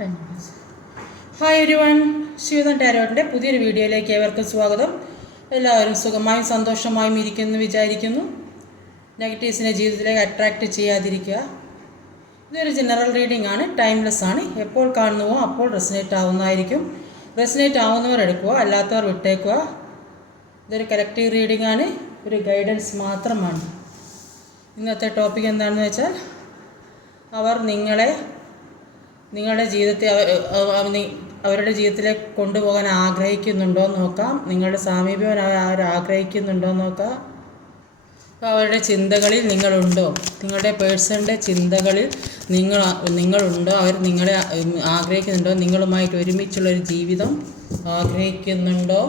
10 minutes. Hi everyone, Shivadan ടാരോട്ടിൻ്റെ പുതിയൊരു വീഡിയോയിലേക്ക് ഏവർക്കും സ്വാഗതം. എല്ലാവരും സുഖമായും സന്തോഷമായും ഇരിക്കുമെന്ന് വിചാരിക്കുന്നു. നെഗറ്റീവ്സിനെ ജീവിതത്തിലേക്ക് അട്രാക്റ്റ് ചെയ്യാതിരിക്കുക. ഇതൊരു ജനറൽ റീഡിംഗ് ആണ്, ടൈംലെസ് ആണ്. എപ്പോൾ കാണുന്നുവോ അപ്പോൾ റെസനേറ്റ് ആവുന്നതായിരിക്കും. റെസനേറ്റ് ആവുന്നവർ എടുക്കുക, അല്ലാത്തവർ വിട്ടേക്കുക. ഇതൊരു കളക്റ്റീവ് റീഡിംഗ് ആണ്, ഒരു ഗൈഡൻസ് മാത്രമാണ്. ഇന്നത്തെ ടോപ്പിക് എന്താണെന്ന് വെച്ചാൽ, അവർ നിങ്ങളുടെ ജീവിതത്തെ അവരുടെ ജീവിതത്തിലേക്ക് കൊണ്ടുപോകാൻ ആഗ്രഹിക്കുന്നുണ്ടോ എന്ന് നോക്കാം. നിങ്ങളുടെ സാമീപ്യം അവർ ആഗ്രഹിക്കുന്നുണ്ടോ എന്ന് നോക്കാം. അപ്പോൾ അവരുടെ ചിന്തകളിൽ നിങ്ങളുണ്ടോ, നിങ്ങളുടെ പേഴ്സണിൻ്റെ ചിന്തകളിൽ നിങ്ങളുണ്ടോ, അവർ നിങ്ങളെ ആഗ്രഹിക്കുന്നുണ്ടോ, നിങ്ങളുമായിട്ട് ഒരുമിച്ചുള്ളൊരു ജീവിതം ആഗ്രഹിക്കുന്നുണ്ടോ.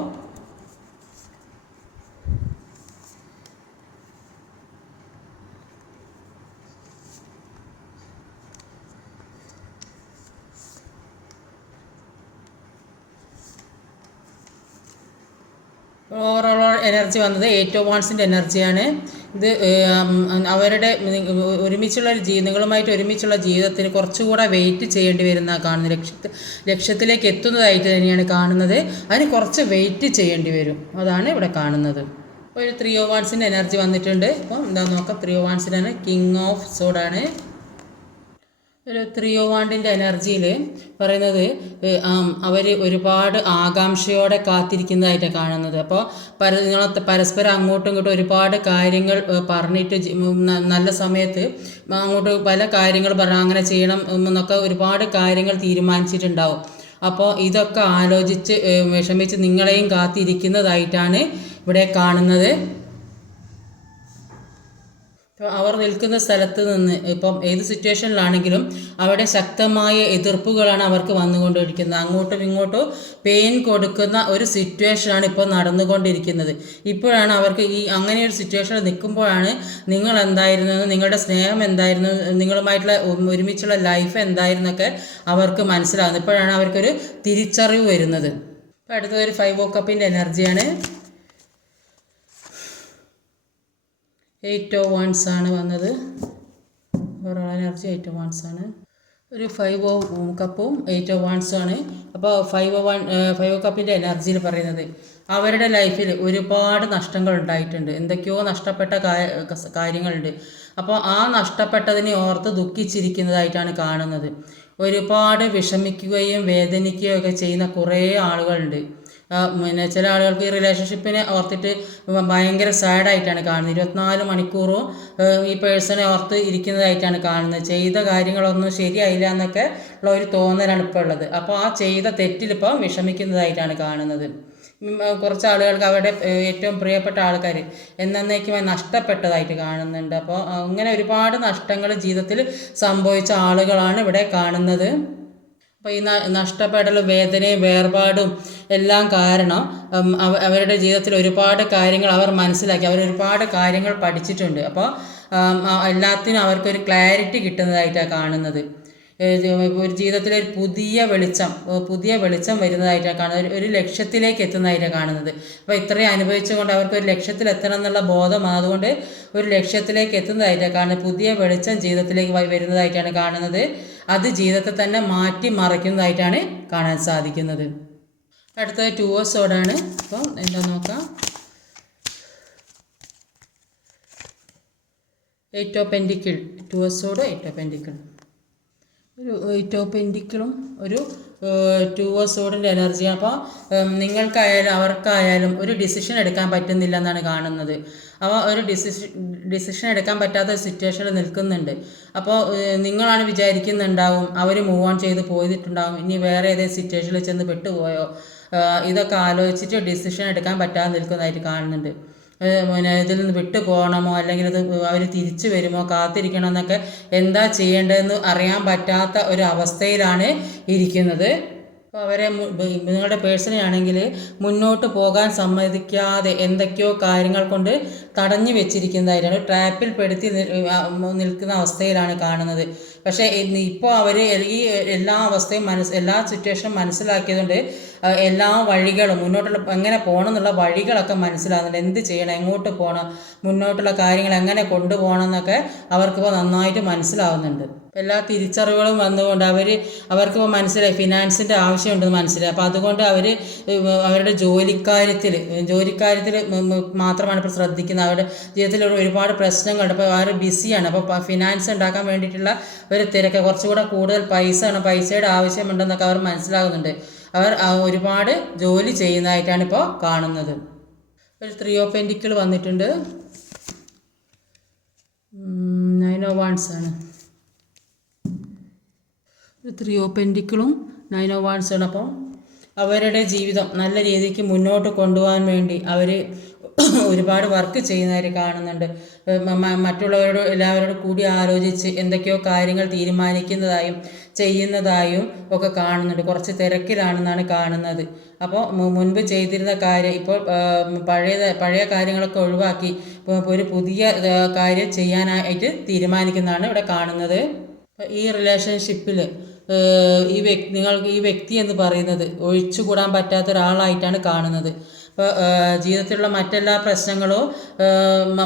ഓവറോൾ എനർജി വന്നത് 8 ഓഫ് വാണ്ട്സിൻ്റെ എനർജിയാണ്. ഇത് അവരുടെ ഒരുമിച്ചുള്ള നിങ്ങളുമായിട്ട് ഒരുമിച്ചുള്ള ജീവിതത്തിന് കുറച്ചുകൂടെ വെയിറ്റ് ചെയ്യേണ്ടി വരുന്ന കാണുന്നത്. ലക്ഷ്യത്തിലേക്ക് എത്തുന്നതായിട്ട് തന്നെയാണ് കാണുന്നത്. അതിന് കുറച്ച് വെയിറ്റ് ചെയ്യേണ്ടി വരും, അതാണ് ഇവിടെ കാണുന്നത്. ഒരു 3 ഓഫ് വാണ്ട്സിൻ്റെ എനർജി വന്നിട്ടുണ്ട്. അപ്പം എന്താണെന്ന് നോക്കാം. 3 ഓഫ് വാണ്ട്സിനാണ് കിങ് ഓഫ് സോഡാണ്. ഒരു 3 ഓഫ് വാണ്ടിൻ്റെ എനർജിയിൽ പറയുന്നത് അവർ ഒരുപാട് ആകാംക്ഷയോടെ കാത്തിരിക്കുന്നതായിട്ടാണ് കാണുന്നത്. അപ്പോൾ നിങ്ങൾ പരസ്പരം അങ്ങോട്ടും ഇങ്ങോട്ടും ഒരുപാട് കാര്യങ്ങൾ പറഞ്ഞിട്ട് നല്ല സമയത്ത് അങ്ങോട്ട് പല കാര്യങ്ങൾ പറഞ്ഞാൽ അങ്ങനെ ചെയ്യണം എന്നൊക്കെ ഒരുപാട് കാര്യങ്ങൾ തീരുമാനിച്ചിട്ടുണ്ടാവും. അപ്പോൾ ഇതൊക്കെ ആലോചിച്ച് വിഷമിച്ച് നിങ്ങളെയും കാത്തിരിക്കുന്നതായിട്ടാണ് ഇവിടെ കാണുന്നത്. അവർ നിൽക്കുന്ന സ്ഥലത്ത് നിന്ന് ഇപ്പം ഏത് സിറ്റുവേഷനിലാണെങ്കിലും അവിടെ ശക്തമായ എതിർപ്പുകളാണ് അവർക്ക് വന്നുകൊണ്ടിരിക്കുന്നത്. അങ്ങോട്ടും ഇങ്ങോട്ടും പെയിൻ കൊടുക്കുന്ന ഒരു സിറ്റുവേഷനാണ് ഇപ്പോൾ നടന്നുകൊണ്ടിരിക്കുന്നത്. ഇപ്പോഴാണ് അവർക്ക് അങ്ങനെ ഒരു സിറ്റുവേഷനിൽ നിൽക്കുമ്പോഴാണ് നിങ്ങൾ എന്തായിരുന്നു, നിങ്ങളുടെ സ്നേഹം എന്തായിരുന്നു, നിങ്ങളുമായിട്ടുള്ള ഒരുമിച്ചുള്ള ലൈഫ് എന്തായിരുന്നൊക്കെ അവർക്ക് മനസ്സിലാകുന്നത്. ഇപ്പോഴാണ് അവർക്കൊരു തിരിച്ചറിവ് വരുന്നത്. ഇപ്പോൾ അടുത്തൊരു 5 ഓഫ് കപ്പിൻ്റെ എനർജിയാണ്. 8 ഓഫ് വാണ്ട്സ് ആണ് വന്നത്. ഓവറോൾ എനർജി 8 ഓഫ് വാണ്ട്സ് ആണ്. ഒരു 5 ഓഫ് കപ്പും 8 ഓഫ് വാണ്ട്സും ആണ്. അപ്പോൾ 5 ഓഫ് കപ്പിൻ്റെ എനർജിയിൽ പറയുന്നത് അവരുടെ ലൈഫിൽ ഒരുപാട് നഷ്ടങ്ങൾ ഉണ്ടായിട്ടുണ്ട്. എന്തൊക്കെയോ നഷ്ടപ്പെട്ട കാര്യങ്ങളുണ്ട്. അപ്പോൾ ആ നഷ്ടപ്പെട്ടതിനെ ഓർത്ത് ദുഃഖിച്ചിരിക്കുന്നതായിട്ടാണ് കാണുന്നത്. ഒരുപാട് വിഷമിക്കുകയും വേദനിക്കുകയും ഒക്കെ ചെയ്യുന്ന കുറേ ആളുകളുണ്ട്. പിന്നെ ചില ആളുകൾക്ക് ഈ റിലേഷൻഷിപ്പിനെ ഓർത്തിട്ട് ഭയങ്കര സാഡായിട്ടാണ് കാണുന്നത്. 24 മണിക്കൂറും ഈ പേഴ്സണെ ഓർത്ത് ഇരിക്കുന്നതായിട്ടാണ് കാണുന്നത്. ചെയ്ത കാര്യങ്ങളൊന്നും ശരിയായില്ല എന്നൊക്കെ ഉള്ള ഒരു തോന്നലാണ് ഇപ്പോൾ ഉള്ളത്. അപ്പോൾ ആ ചെയ്ത തെറ്റിലിപ്പോൾ വിഷമിക്കുന്നതായിട്ടാണ് കാണുന്നത്. കുറച്ച് ആളുകൾക്ക് അവരുടെ ഏറ്റവും പ്രിയപ്പെട്ട ആൾക്കാർ എന്നേക്കുമായി നഷ്ടപ്പെട്ടതായിട്ട് കാണുന്നുണ്ട്. അപ്പോൾ അങ്ങനെ ഒരുപാട് നഷ്ടങ്ങൾ ജീവിതത്തിൽ സംഭവിച്ച ആളുകളാണ് ഇവിടെ കാണുന്നത്. അപ്പോൾ ഈ നഷ്ടപ്പെടലും വേദനയും വേർപാടും എല്ലാം കാരണം അവരുടെ ജീവിതത്തിൽ ഒരുപാട് കാര്യങ്ങൾ അവർ മനസ്സിലാക്കി, അവരൊരുപാട് കാര്യങ്ങൾ പഠിച്ചിട്ടുണ്ട്. അപ്പോൾ എല്ലാത്തിനും അവർക്കൊരു ക്ലാരിറ്റി കിട്ടുന്നതായിട്ടാണ് കാണുന്നത്. ഒരു ജീവിതത്തിലെ ഒരു പുതിയ വെളിച്ചം വരുന്നതായിട്ടാണ് കാണുന്നത്. ഒരു ലക്ഷ്യത്തിലേക്ക് എത്തുന്നതായിട്ടാണ് കാണുന്നത്. അപ്പോൾ ഇത്രയും അനുഭവിച്ചുകൊണ്ട് അവർക്ക് ഒരു ലക്ഷ്യത്തിലെത്തണം എന്നുള്ള ബോധം, അതുകൊണ്ട് ഒരു ലക്ഷ്യത്തിലേക്ക് എത്തുന്നതായിട്ടാണ് കാണുന്നത്. പുതിയ വെളിച്ചം ജീവിതത്തിലേക്ക് വരുന്നതായിട്ടാണ് കാണുന്നത്. അത് ജീവിതത്തെ തന്നെ മാറ്റി മറിക്കുന്നതായിട്ടാണ് കാണാൻ സാധിക്കുന്നത്. അടുത്തത് 2 ഓഫ് സോഡാണ്. അപ്പം എന്താ നോക്കാം. 8 of pentacle, 2 of സോഡ്, 8 of pentacle. ഒരു 8 ഓഫ് പെൻറ്റിക്കിളും ഒരു 2 ഓഫ് സോഡിൻ്റെ എനർജിയാണ്. അപ്പോൾ നിങ്ങൾക്കായാലും അവർക്കായാലും ഒരു ഡിസിഷൻ എടുക്കാൻ പറ്റുന്നില്ല എന്നാണ് കാണുന്നത്. അപ്പോൾ ഒരു ഡിസിഷൻ എടുക്കാൻ പറ്റാത്ത സിറ്റുവേഷനിൽ നിൽക്കുന്നുണ്ട്. അപ്പോൾ നിങ്ങളാണ് വിചാരിക്കുന്നുണ്ടാവും അവർ മൂവ് ഓൺ ചെയ്ത് പോയിട്ടുണ്ടാവും, ഇനി വേറെ ഏതെങ്കിലും സിറ്റുവേഷനിൽ ചെന്ന് പെട്ടുപോയോ, ഇതൊക്കെ ആലോചിച്ചിട്ട് ഡിസിഷൻ എടുക്കാൻ പറ്റാതെ നിൽക്കുന്നതായിട്ട് കാണുന്നുണ്ട്. പിന്നെ ഇതിൽ നിന്ന് വിട്ടു പോകണമോ അല്ലെങ്കിൽ ഇത് അവർ തിരിച്ചു വരുമോ, കാത്തിരിക്കണോ എന്നൊക്കെ എന്താ ചെയ്യേണ്ടതെന്ന് അറിയാൻ പറ്റാത്ത ഒരു അവസ്ഥയിലാണ് ഇരിക്കുന്നത്. അപ്പോൾ അവരെ നിങ്ങളുടെ പേഴ്സണെ ആണെങ്കിൽ മുന്നോട്ട് പോകാൻ സമ്മതിക്കാതെ എന്തൊക്കെയോ കാര്യങ്ങൾ കൊണ്ട് തടഞ്ഞു വെച്ചിരിക്കുന്നതായിട്ടാണ്, ട്രാപ്പിൽ പെടുത്തി നിൽക്കുന്ന അവസ്ഥയിലാണ് കാണുന്നത്. പക്ഷേ ഇപ്പോൾ അവർ ഈ എല്ലാ അവസ്ഥയും എല്ലാ സിറ്റുവേഷനും മനസ്സിലാക്കിയതുകൊണ്ട് എല്ലാ വഴികളും മുന്നോട്ടുള്ള എങ്ങനെ പോകണം എന്നുള്ള വഴികളൊക്കെ മനസ്സിലാകുന്നുണ്ട്. എന്ത് ചെയ്യണം, എങ്ങോട്ട് പോകണം, മുന്നോട്ടുള്ള കാര്യങ്ങൾ എങ്ങനെ കൊണ്ടുപോകണം എന്നൊക്കെ അവർക്കിപ്പോൾ നന്നായിട്ട് മനസ്സിലാവുന്നുണ്ട്. എല്ലാ തിരിച്ചറിവുകളും വന്നുകൊണ്ട് അവർക്കിപ്പോൾ മനസ്സിലായി ഫിനാൻസിൻ്റെ ആവശ്യമുണ്ടെന്ന് മനസ്സിലായി. അപ്പോൾ അതുകൊണ്ട് അവരുടെ ജോലിക്കാര്യത്തിൽ മാത്രമാണ് ഇപ്പോൾ ശ്രദ്ധിക്കുന്നത്. അവരുടെ ജീവിതത്തിൽ ഒരുപാട് പ്രശ്നങ്ങളുണ്ട്. അപ്പോൾ അവർ ബിസിയാണ്. അപ്പോൾ ഫിനാൻസ് ഉണ്ടാക്കാൻ വേണ്ടിയിട്ടുള്ള ഒരു തിരക്ക്, കുറച്ചുകൂടെ കൂടുതൽ പൈസയുടെ ആവശ്യമുണ്ടെന്നൊക്കെ അവർ മനസ്സിലാകുന്നുണ്ട്. അവർ ഒരുപാട് ജോലി ചെയ്യുന്നതായിട്ടാണ് ഇപ്പോൾ കാണുന്നത്. ഒരു 3 ഓഫ് പെൻറ്റിക്കിൾ വന്നിട്ടുണ്ട്. 9 ഓഫ് വാണ്ട്സ് ആണ്. 3 ഓഫ് പെൻറ്റിക്കിളും 9 ഓഫ് വാണ്ട്സ് ആണ്. അപ്പോൾ അവരുടെ ജീവിതം നല്ല രീതിക്ക് മുന്നോട്ട് കൊണ്ടുപോകാൻ വേണ്ടി അവർ ഒരുപാട് വർക്ക് ചെയ്യുന്നവർ കാണുന്നുണ്ട്. മറ്റുള്ളവരോട് എല്ലാവരോടും കൂടി ആലോചിച്ച് എന്തൊക്കെയോ കാര്യങ്ങൾ തീരുമാനിക്കുന്നതായും ചെയ്യുന്നതായും ഒക്കെ കാണുന്നുണ്ട്. കുറച്ച് തിരക്കിലാണെന്നാണ് കാണുന്നത്. അപ്പോൾ മുൻപ് ചെയ്തിരുന്ന കാര്യം ഇപ്പോൾ പഴയ കാര്യങ്ങളൊക്കെ ഒഴിവാക്കി ഒരു പുതിയ കാര്യം ചെയ്യാനായിട്ട് തീരുമാനിക്കുന്നതാണ് ഇവിടെ കാണുന്നത്. ഈ റിലേഷൻഷിപ്പിൽ നിങ്ങൾക്ക് ഈ വ്യക്തി എന്ന് പറയുന്നത് ഒഴിച്ചുകൂടാൻ പറ്റാത്ത ഒരാളായിട്ടാണ് കാണുന്നത്. അപ്പോൾ ജീവിതത്തിലുള്ള മറ്റെല്ലാ പ്രശ്നങ്ങളും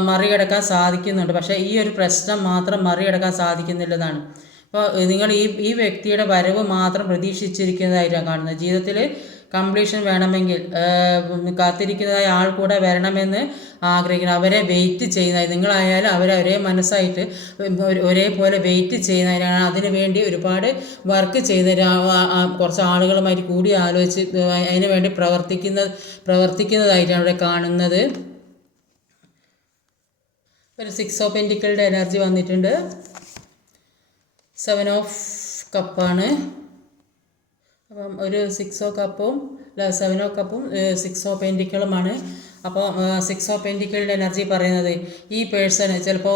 മറികടക്കാൻ സാധിക്കുന്നുണ്ട്. പക്ഷേ ഈ ഒരു പ്രശ്നം മാത്രം മറികടക്കാൻ സാധിക്കുന്നില്ലെന്നാണ്. അപ്പോൾ നിങ്ങൾ ഈ വ്യക്തിയുടെ വരവ് മാത്രം പ്രതീക്ഷിച്ചിരിക്കുന്നതായിട്ടാണ് കാണുന്നത്. ജീവിതത്തിൽ കംപ്ലീഷൻ വേണമെങ്കിൽ കാത്തിരിക്കുന്നതായ ആൾ കൂടെ വരണമെന്ന് ആഗ്രഹിക്കണം. അവരെ വെയിറ്റ് ചെയ്യുന്നതായി നിങ്ങളായാലും അവരെ ഒരേ മനസ്സായിട്ട് ഒരേപോലെ വെയിറ്റ് ചെയ്യുന്നതിനാണ്. അതിനു വേണ്ടി ഒരുപാട് വർക്ക് ചെയ്യുന്ന കുറച്ച് ആളുകളുമായിട്ട് കൂടി ആലോചിച്ച് അതിനു വേണ്ടി പ്രവർത്തിക്കുന്നതായിട്ടാണ് ഇവിടെ കാണുന്നത്. ഒരു 6 ഓഫ് പെൻറ്റിക്കിളുടെ എനർജി വന്നിട്ടുണ്ട്. 7 ഓഫ് കപ്പാണ്. അപ്പം ഒരു 6 ഓഫ് കപ്പും 7 ഓഫ് കപ്പും 6 ഓഫ് പെൻറ്റിക്കിളുമാണ്. അപ്പോൾ 6 ഓഫ് പെൻറ്റിക്കിളുടെ എനർജി പറയുന്നത് ഈ പേഴ്സണ് ചിലപ്പോൾ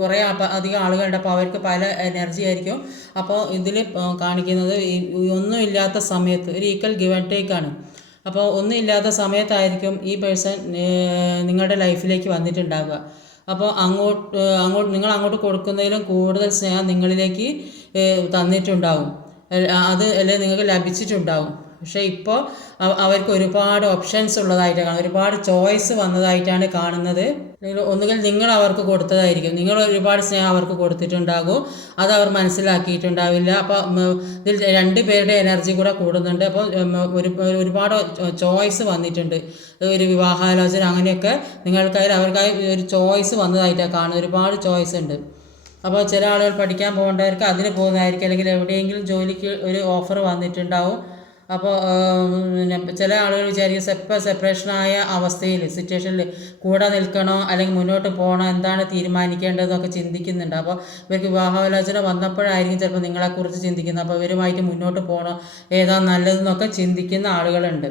കുറേ അധികം ആളുകളുണ്ട്. അപ്പോൾ അവർക്ക് പല എനർജി ആയിരിക്കും. അപ്പോൾ ഇതിൽ കാണിക്കുന്നത് ഒന്നുമില്ലാത്ത സമയത്ത് ഒരു ഈക്വൽ ഗിവ് ആൻഡ് ടേക്ക് ആണ്. അപ്പോൾ ഒന്നുമില്ലാത്ത സമയത്തായിരിക്കും ഈ പേഴ്സൺ നിങ്ങളുടെ ലൈഫിലേക്ക് വന്നിട്ടുണ്ടാവുക. അപ്പോൾ നിങ്ങൾ അങ്ങോട്ട് കൊടുക്കുന്നതിലും കൂടുതൽ സ്നേഹം നിങ്ങളിലേക്ക് തന്നിട്ടുണ്ടാവും. അല്ലെങ്കിൽ നിങ്ങൾക്ക് ലഭിച്ചിട്ടുണ്ടാവും. പക്ഷേ ഇപ്പോൾ അവർക്ക് ഒരുപാട് ഓപ്ഷൻസ് ഉള്ളതായിട്ടാണ്, ഒരുപാട് ചോയ്സ് വന്നതായിട്ടാണ് കാണുന്നത്. ഒന്നുകിൽ നിങ്ങൾ അവർക്ക് കൊടുത്തതായിരിക്കും, നിങ്ങൾ ഒരുപാട് സ്നേഹം അവർക്ക് കൊടുത്തിട്ടുണ്ടാകും, അത് അവർ മനസ്സിലാക്കിയിട്ടുണ്ടാവില്ല. അപ്പോൾ ഇതിൽ 2 പേരുടെ എനർജി കൂടെ കൂടുന്നുണ്ട്. അപ്പോൾ ഒരുപാട് ചോയ്സ് വന്നിട്ടുണ്ട്. ഒരു വിവാഹാലോചന അങ്ങനെയൊക്കെ നിങ്ങൾക്കായി അവർക്കായി ഒരു ചോയ്സ് വന്നതായിട്ടാണ് കാണുന്നത്. ഒരുപാട് ചോയ്സ് ഉണ്ട്. അപ്പോൾ ചില ആളുകൾ പഠിക്കാൻ പോകേണ്ടവർക്ക് അതിന് പോകുന്നതായിരിക്കും, അല്ലെങ്കിൽ എവിടെയെങ്കിലും ജോലിക്ക് ഒരു ഓഫർ വന്നിട്ടുണ്ടാവും. അപ്പോൾ ചില ആളുകൾ വിചാരിക്കും സെപ്പറേഷനായ അവസ്ഥയിൽ സിറ്റുവേഷനിൽ കൂടെ നിൽക്കണോ അല്ലെങ്കിൽ മുന്നോട്ട് പോകണോ, എന്താണ് തീരുമാനിക്കേണ്ടതെന്നൊക്കെ ചിന്തിക്കുന്നുണ്ട്. അപ്പോൾ ഇവർക്ക് വിവാഹാലോചന വന്നപ്പോഴായിരിക്കും ചിലപ്പോൾ നിങ്ങളെക്കുറിച്ച് ചിന്തിക്കുന്നത്. അപ്പോൾ ഇവരുമായിട്ട് മുന്നോട്ട് പോകണോ, ഏതാ നല്ലതെന്നൊക്കെ ചിന്തിക്കുന്ന ആളുകളുണ്ട്.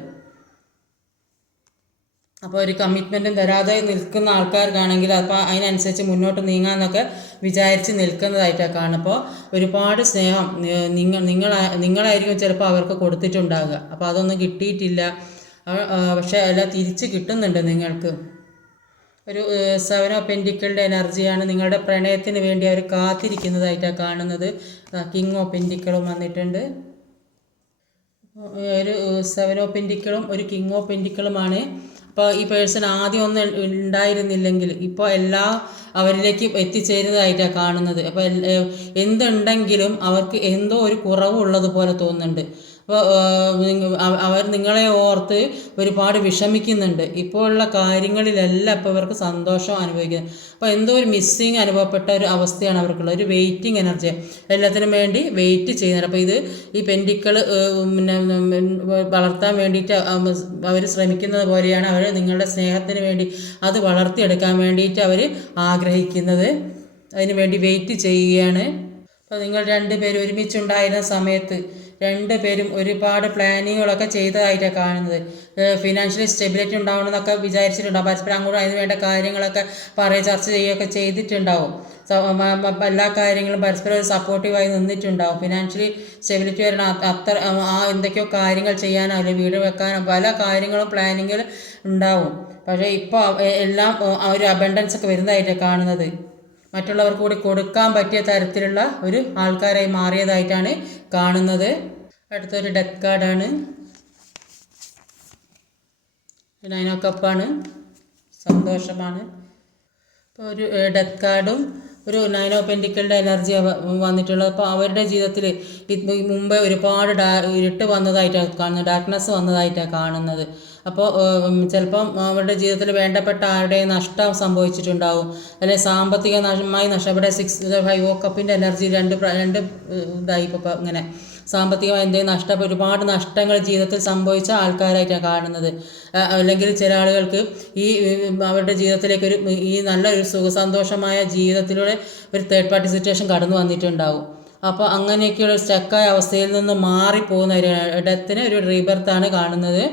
അപ്പോൾ ഒരു കമ്മിറ്റ്മെൻറ്റും തരാതെ നിൽക്കുന്ന ആൾക്കാർക്കാണെങ്കിൽ അപ്പോൾ അതിനനുസരിച്ച് മുന്നോട്ട് നീങ്ങാമെന്നൊക്കെ വിചാരിച്ച് നിൽക്കുന്നതായിട്ടാണ് കാണും. അപ്പോൾ ഒരുപാട് സ്നേഹം നിങ്ങളായിരിക്കും ചിലപ്പോൾ അവർക്ക് കൊടുത്തിട്ടുണ്ടാകുക. അപ്പോൾ അതൊന്നും കിട്ടിയിട്ടില്ല, പക്ഷേ എല്ലാം തിരിച്ച് കിട്ടുന്നുണ്ട് നിങ്ങൾക്ക്. ഒരു 7 ഓഫ് പെൻറ്റിക്കിളുടെ എനർജിയാണ്. നിങ്ങളുടെ പ്രണയത്തിന് വേണ്ടി അവർ കാത്തിരിക്കുന്നതായിട്ടാണ് കാണുന്നത്. കിങ് ഓഫ് പെൻറ്റിക്കിളും വന്നിട്ടുണ്ട്. ഒരു 7 ഓഫ് പെൻറ്റിക്കിളും ഒരു കിങ് ഓഫ് പെൻറ്റിക്കിളുമാണ്. അപ്പോൾ ഈ പേഴ്സൺ ആദ്യം ഒന്നും ഉണ്ടായിരുന്നില്ലെങ്കിൽ ഇപ്പോൾ എല്ലാം അവരിലേക്ക് എത്തിച്ചേരുന്നതായിട്ടാണ് കാണുന്നത്. അപ്പോൾ എന്തുണ്ടെങ്കിലും അവർക്ക് എന്തോ ഒരു കുറവുള്ളതുപോലെ തോന്നുന്നുണ്ട്. അപ്പോൾ അവർ നിങ്ങളെ ഓർത്ത് ഒരുപാട് വിഷമിക്കുന്നുണ്ട്. ഇപ്പോൾ ഉള്ള കാര്യങ്ങളിലെല്ലാം ഇപ്പോൾ ഇവർക്ക് സന്തോഷം അനുഭവിക്കുന്നത്. അപ്പോൾ എന്തോ ഒരു മിസ്സിങ് അനുഭവപ്പെട്ട ഒരു അവസ്ഥയാണ് അവർക്കുള്ളത്. ഒരു വെയിറ്റിംഗ് എനർജി, എല്ലാത്തിനും വേണ്ടി വെയിറ്റ് ചെയ്യുന്നുണ്ട്. അപ്പോൾ ഈ പെൻറ്റിക്കിൾ വളർത്താൻ വേണ്ടിയിട്ട് അവർ ശ്രമിക്കുന്നത് പോലെയാണ് അവർ നിങ്ങളുടെ സ്നേഹത്തിന് വേണ്ടി അത് വളർത്തിയെടുക്കാൻ വേണ്ടിയിട്ട് അവർ ആഗ്രഹിക്കുന്നത്. അതിനു വേണ്ടി വെയിറ്റ് ചെയ്യുകയാണ്. അപ്പോൾ നിങ്ങൾ 2 പേരും ഒരുമിച്ചുണ്ടായിരുന്ന സമയത്ത് രണ്ടുപേരും ഒരുപാട് പ്ലാനിങ്ങുകളൊക്കെ ചെയ്തതായിട്ടാണ് കാണുന്നത്. ഫിനാൻഷ്യലി സ്റ്റെബിലിറ്റി ഉണ്ടാവണമെന്നൊക്കെ വിചാരിച്ചിട്ടുണ്ടാവും. പരസ്പരം അങ്ങോട്ടും അതിന് വേണ്ട കാര്യങ്ങളൊക്കെ ചർച്ച ചെയ്യുകയൊക്കെ ചെയ്തിട്ടുണ്ടാവും. എല്ലാ കാര്യങ്ങളും പരസ്പരം ഒരു സപ്പോർട്ടീവായി നിന്നിട്ടുണ്ടാവും. ഫിനാൻഷ്യലി സ്റ്റെബിലിറ്റി വരണം അത്ര എന്തൊക്കെയോ കാര്യങ്ങൾ ചെയ്യാനോ വീട് വെക്കാനോ പല കാര്യങ്ങളും പ്ലാനിങ്ങിൽ ഉണ്ടാവും. പക്ഷേ ഇപ്പോൾ എല്ലാം ഒരു അബണ്ടൻസ് ഒക്കെ വരുന്നതായിട്ടാണ് കാണുന്നത്. മറ്റുള്ളവർക്ക് കൂടി കൊടുക്കാൻ പറ്റിയ തരത്തിലുള്ള ഒരു ആൾക്കാരായി മാറിയതായിട്ടാണ് കാണുന്നത്. അടുത്തൊരു ഡെത്ത് കാർഡാണ്. 9 ഓഫ് കപ്പാണ്, സന്തോഷമാണ്. ഇപ്പോൾ ഒരു ഡെത്ത് കാർഡും ഒരു 9 ഓഫ് പെൻറ്റിക്കിളുടെ എനർജി വന്നിട്ടുള്ളത്. അപ്പോൾ അവരുടെ ജീവിതത്തിൽ മുമ്പേ ഒരുപാട് ഇരുട്ട് വന്നതായിട്ടാണ് കാണുന്നത്, ഡാർക്ക്നെസ് വന്നതായിട്ടാണ് കാണുന്നത്. അപ്പോൾ ചിലപ്പം അവരുടെ ജീവിതത്തിൽ വേണ്ടപ്പെട്ട ആരുടെ നഷ്ടം സംഭവിച്ചിട്ടുണ്ടാവും, അല്ലെങ്കിൽ സാമ്പത്തികമായി നഷ്ടം. ഇവിടെ 5 ഓഫ് കപ്പിൻ്റെ എനർജി രണ്ട് ഇതായി. ഇപ്പോൾ ഇങ്ങനെ സാമ്പത്തികമായി എന്തെങ്കിലും ഒരുപാട് നഷ്ടങ്ങൾ ജീവിതത്തിൽ സംഭവിച്ച ആൾക്കാരായിട്ടാണ് കാണുന്നത്. അല്ലെങ്കിൽ ചില ആളുകൾക്ക് അവരുടെ ജീവിതത്തിലേക്ക് ഈ നല്ലൊരു സുഖസന്തോഷമായ ജീവിതത്തിലൂടെ ഒരു തേർഡ് പാർട്ടി സിറ്റുവേഷൻ കടന്നു വന്നിട്ടുണ്ടാവും. അപ്പോൾ അങ്ങനെയൊക്കെയുള്ള സ്റ്റക്കായ അവസ്ഥയിൽ നിന്ന് മാറിപ്പോകുന്ന ഡെത്തിന് ഒരു റീബർത്താണ് കാണുന്നത്.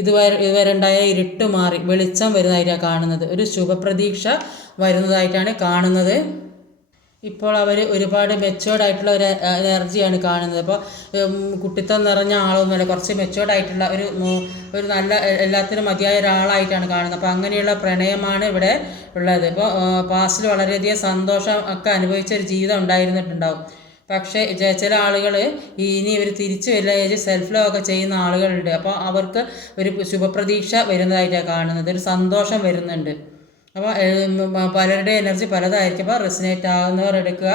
ഇതുവരെ ഉണ്ടായ ഇരുട്ട് മാറി വെളിച്ചം വരുന്നതായിട്ടാണ് കാണുന്നത്. ഒരു ശുഭപ്രതീക്ഷ വരുന്നതായിട്ടാണ് കാണുന്നത്. ഇപ്പോൾ അവർ ഒരുപാട് മെച്ചുവേർഡ് ആയിട്ടുള്ള ഒരു എനർജിയാണ് കാണുന്നത്. അപ്പോൾ കുട്ടിത്തം നിറഞ്ഞ ആളൊന്നുമല്ല, കുറച്ച് മെച്ചുവേർഡ് ആയിട്ടുള്ള ഒരു നല്ല എല്ലാത്തിനും മതിയായ ഒരാളായിട്ടാണ് കാണുന്നത്. അപ്പോൾ അങ്ങനെയുള്ള പ്രണയമാണ് ഇവിടെ ഉള്ളത്. ഇപ്പോൾ പാസ്റ്റിൽ വളരെയധികം സന്തോഷം ഒക്കെ അനുഭവിച്ച ഒരു ജീവിതം ഉണ്ടായിരുന്നിട്ടുണ്ടാവും. പക്ഷേ ചില ആളുകൾ ഇനി ഇവർ തിരിച്ചു വരില്ല സെൽഫ് ലവ് ഒക്കെ ചെയ്യുന്ന ആളുകളുണ്ട്. അപ്പോൾ അവർക്ക് ഒരു ശുഭപ്രതീക്ഷ വരുന്നതായിട്ടാണ് കാണുന്നത്, ഒരു സന്തോഷം വരുന്നുണ്ട്. അപ്പോൾ പലരുടെ എനർജി പലതായിരിക്കും. അപ്പോൾ റെസിനേറ്റ് ആകുന്നവർ എടുക്കുക.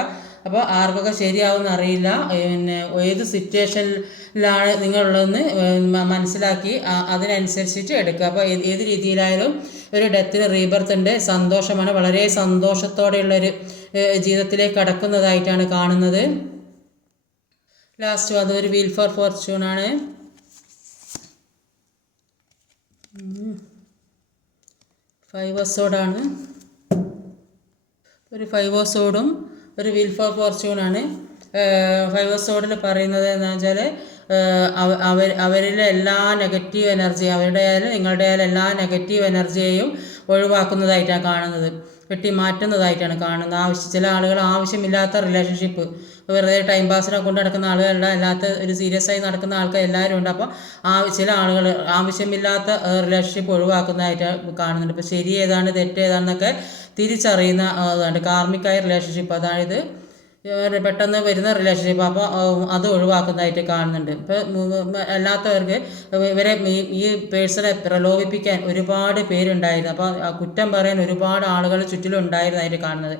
അപ്പോൾ ആർക്കൊക്കെ ശരിയാവുമെന്ന് അറിയില്ല. പിന്നെ ഏത് സിറ്റുവേഷനിലാണ് നിങ്ങളുള്ളതെന്ന് മനസ്സിലാക്കി അതിനനുസരിച്ചിട്ട് എടുക്കുക. അപ്പോൾ ഏത് രീതിയിലായാലും ഒരു ഡെത്തിന് റീബർത്ത് ഉണ്ട്, സന്തോഷമാണ്. വളരെ സന്തോഷത്തോടെയുള്ളൊരു ജീവിതത്തിലേക്ക് കടക്കുന്നതായിട്ടാണ് കാണുന്നത്. ലാസ്റ്റ് അതൊരു വീൽ ഫോർ ഫോർച്യൂണാണ്. 5 ഓഫ് സോഡാണ്. ഒരു 5 ഓഫ് സോഡും ഒരു വീൽ ഫോർ ഫോർച്യൂണാണ്. 5 ഓഫ് സോഡിൽ പറയുന്നത് എന്ന് വെച്ചാൽ അവരിലെ എല്ലാ നെഗറ്റീവ് എനർജിയും, അവരുടെ ആയാലും നിങ്ങളുടെ ആയാലും എല്ലാ നെഗറ്റീവ് എനർജിയെയും ഒഴിവാക്കുന്നതായിട്ടാണ് കാണുന്നത്, വെട്ടി മാറ്റുന്നതായിട്ടാണ് കാണുന്നത്. ചില ആളുകൾ ആവശ്യമില്ലാത്ത റിലേഷൻഷിപ്പ്, വെറുതെ ടൈം പാസിനെ കൊണ്ട് നടക്കുന്ന ആളുകളുണ്ട്, അല്ലാത്ത ഒരു സീരിയസ് ആയി നടക്കുന്ന ആൾക്കാർ എല്ലാവരും ഉണ്ട്. അപ്പോൾ ചില ആളുകൾ ആവശ്യമില്ലാത്ത റിലേഷൻഷിപ്പ് ഒഴിവാക്കുന്നതായിട്ട് കാണുന്നുണ്ട്. ഇപ്പോൾ ശരി ഏതാണ് തെറ്റ് ഏതാണെന്നൊക്കെ തിരിച്ചറിയുന്ന ഇതാണ് കാർമിക്കായ റിലേഷൻഷിപ്പ്. അതായത് പെട്ടെന്ന് വരുന്ന റിലേഷൻഷിപ്പ്, അപ്പോൾ അത് ഒഴിവാക്കുന്നതായിട്ട് കാണുന്നുണ്ട്. ഇപ്പോൾ അല്ലാത്തവർക്ക് ഇവരെ ഈ പേഴ്സണെ പ്രലോഭിപ്പിക്കാൻ ഒരുപാട് പേരുണ്ടായിരുന്നു. അപ്പോൾ കുറ്റം പറയാൻ ഒരുപാട് ആളുകൾ ചുറ്റിലും ഉണ്ടായിരുന്നതായിട്ട് കാണുന്നത്.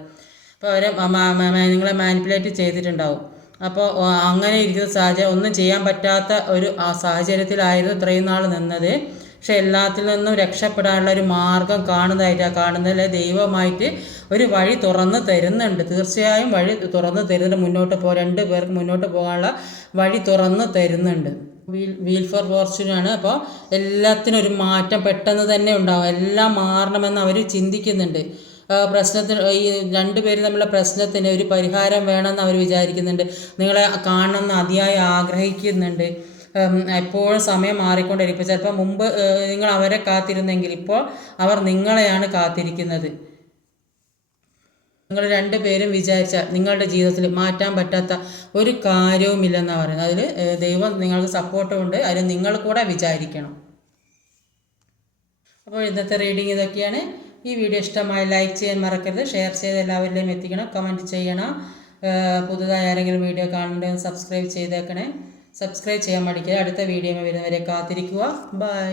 അപ്പോൾ അവരെ നിങ്ങളെ മാനിപ്പുലേറ്റ് ചെയ്തിട്ടുണ്ടാവും. അപ്പോൾ അങ്ങനെ ഇരിക്കുന്ന സാഹചര്യം, ഒന്നും ചെയ്യാൻ പറ്റാത്ത ഒരു സാഹചര്യത്തിലായിരുന്നു ഇത്രയും നാൾ നിന്നത്. പക്ഷെ എല്ലാത്തിൽ നിന്നും രക്ഷപ്പെടാനുള്ള ഒരു മാർഗം കാണുന്നതായിട്ടാണ് കാണുന്നത്. ദൈവമായിട്ട് ഒരു വഴി തുറന്ന് തരുന്നുണ്ട്, തീർച്ചയായും വഴി തുറന്ന് തരുന്നുണ്ട്. രണ്ട് പേർക്ക് മുന്നോട്ട് പോകാനുള്ള വഴി തുറന്ന് തരുന്നുണ്ട്. വീൽ ഫോർ ഫോർച്യൂണാണ്. അപ്പോൾ എല്ലാത്തിനും ഒരു മാറ്റം പെട്ടെന്ന് തന്നെ ഉണ്ടാകും. എല്ലാം മാറണമെന്ന് അവർ ചിന്തിക്കുന്നുണ്ട്. പ്രശ്നത്തിന് ഈ രണ്ടുപേരും തമ്മിലുള്ള പ്രശ്നത്തിന് ഒരു പരിഹാരം വേണമെന്ന് അവർ വിചാരിക്കുന്നുണ്ട്. നിങ്ങളെ കാണണമെന്ന് അതിയായി ആഗ്രഹിക്കുന്നുണ്ട്. എപ്പോഴും സമയം മാറിക്കൊണ്ടിരിക്കും. ഇപ്പോൾ ചിലപ്പോൾ മുമ്പ് നിങ്ങൾ അവരെ കാത്തിരുന്നെങ്കിൽ ഇപ്പോൾ അവർ നിങ്ങളെയാണ് കാത്തിരിക്കുന്നത്. നിങ്ങൾ രണ്ടുപേരും വിചാരിച്ചാൽ നിങ്ങളുടെ ജീവിതത്തിൽ മാറ്റാൻ പറ്റാത്ത ഒരു കാര്യവുമില്ലെന്നാണ് പറയുന്നത്. അതിൽ ദൈവം നിങ്ങൾക്ക് സപ്പോർട്ടുമുണ്ട്, അതിൽ നിങ്ങൾ കൂടെ വിചാരിക്കണം. അപ്പോൾ ഇന്നത്തെ റീഡിങ് ഇതൊക്കെയാണ്. ഈ വീഡിയോ ഇഷ്ടമായി ലൈക്ക് ചെയ്യാൻ മറക്കരുത്, ഷെയർ ചെയ്ത് എല്ലാവരിലേയും എത്തിക്കണം, കമൻറ്റ് ചെയ്യണം. പുതുതായി ആരെങ്കിലും വീഡിയോ കാണുന്നുണ്ടെങ്കിൽ സബ്സ്ക്രൈബ് ചെയ്തേക്കണേ. സബ്സ്ക്രൈബ് ചെയ്യാൻ മടിക്കുക. അടുത്ത വീഡിയോ വരുന്നവരെ കാത്തിരിക്കുക. ബൈ.